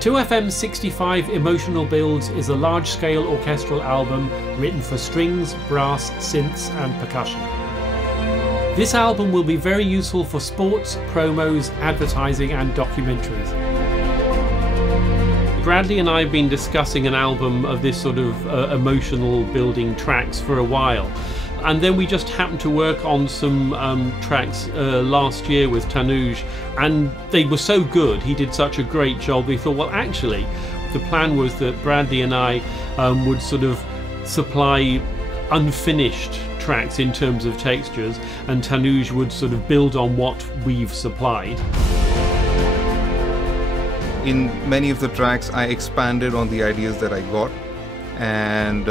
2FM065 Emotional Builds is a large-scale orchestral album written for strings, brass, synths and percussion. This album will be very useful for sports, promos, advertising and documentaries. Bradley and I have been discussing an album of this sort of emotional building tracks for a while. And then we just happened to work on some tracks last year with Tanuj, and they were so good, he did such a great job, we thought, well actually, the plan was that Bradley and I would sort of supply unfinished tracks in terms of textures, and Tanuj would sort of build on what we've supplied. In many of the tracks I expanded on the ideas that I got, and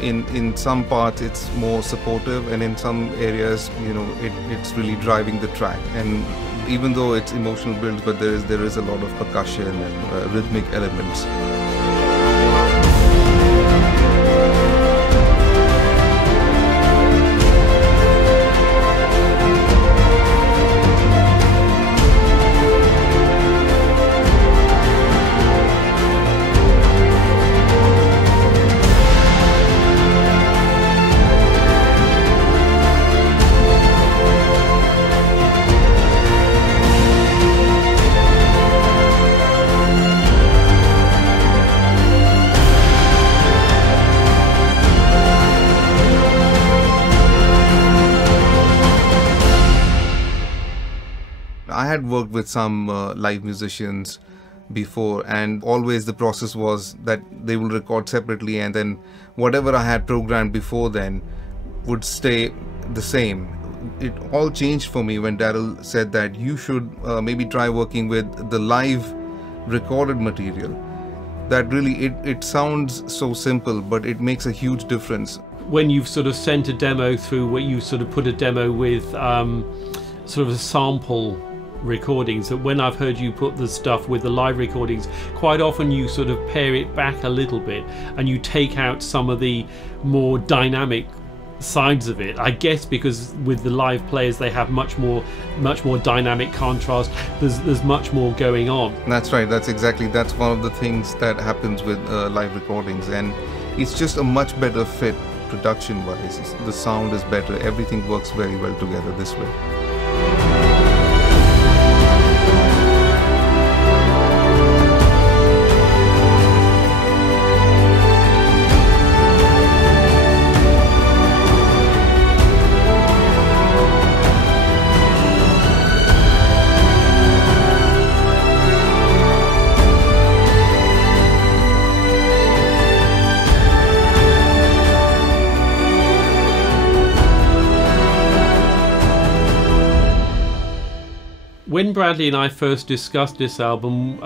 in some parts it's more supportive, and in some areas, you know, it's really driving the track. And even though it's emotional builds, but there is a lot of percussion and rhythmic elements. I had worked with some live musicians before, and always the process was that they will record separately, and then whatever I had programmed before then would stay the same. It all changed for me when Daryl said that you should maybe try working with the live recorded material. That really, it sounds so simple, but it makes a huge difference. When you've sort of sent a demo through, where you sort of put a demo with sort of a sample recordings, that when I've heard you put the stuff with the live recordings, quite often you sort of pare it back a little bit and you take out some of the more dynamic sides of it, I guess because with the live players they have much more dynamic contrast. There's much more going on. That's right, that's one of the things that happens with live recordings, and it's just a much better fit production wise. The sound is better, everything works very well together this way. When Bradley and I first discussed this album,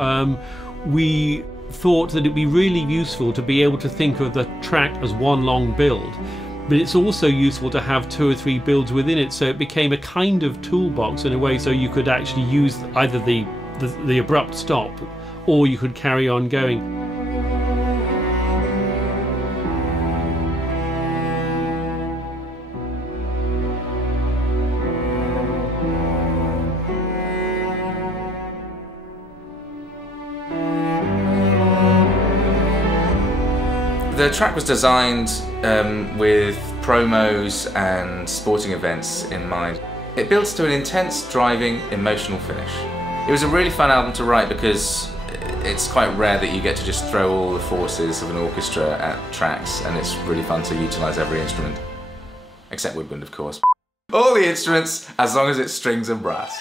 we thought that it'd be really useful to be able to think of the track as one long build, but it's also useful to have 2 or 3 builds within it, so it became a kind of toolbox in a way, so you could actually use either the abrupt stop or you could carry on going. The track was designed with promos and sporting events in mind. It builds to an intense, driving, emotional finish. It was a really fun album to write because it's quite rare that you get to just throw all the forces of an orchestra at tracks, and it's really fun to utilise every instrument. Except woodwind, of course. All the instruments, as long as it's strings and brass.